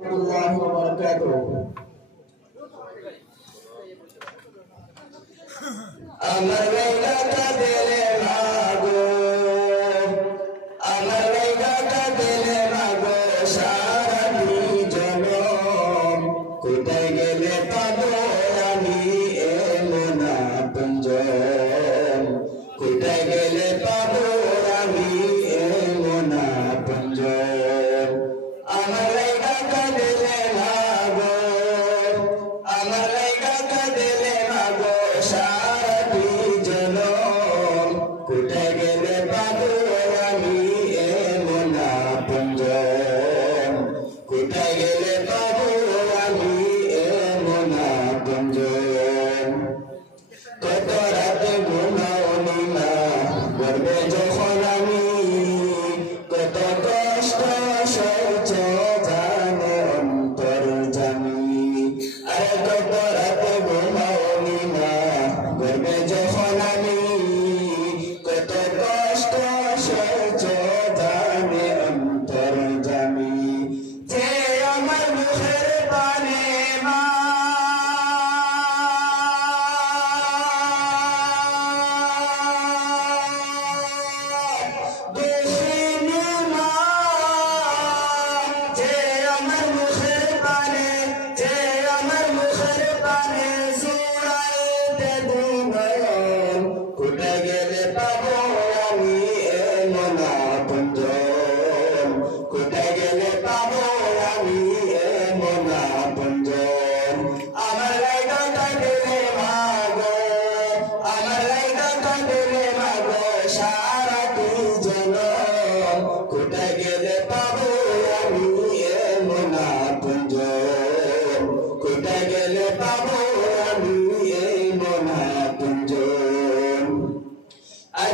الله وبركاته أمر ليلة Good night.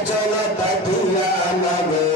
চলো তাকিয়া নামে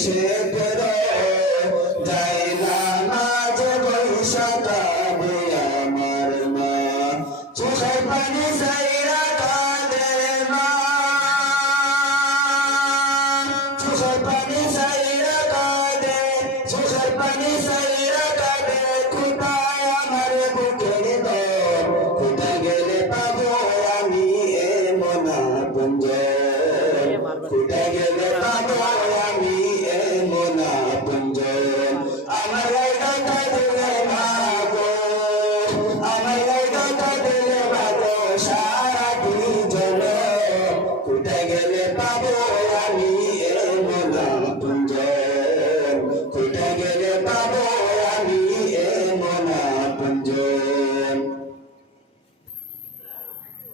বসে বেড়ো যাই না নাচ বৈশা কাবে আমার মা চোখে পানি সাইরা কাদের মা চোখে পানি সাইরা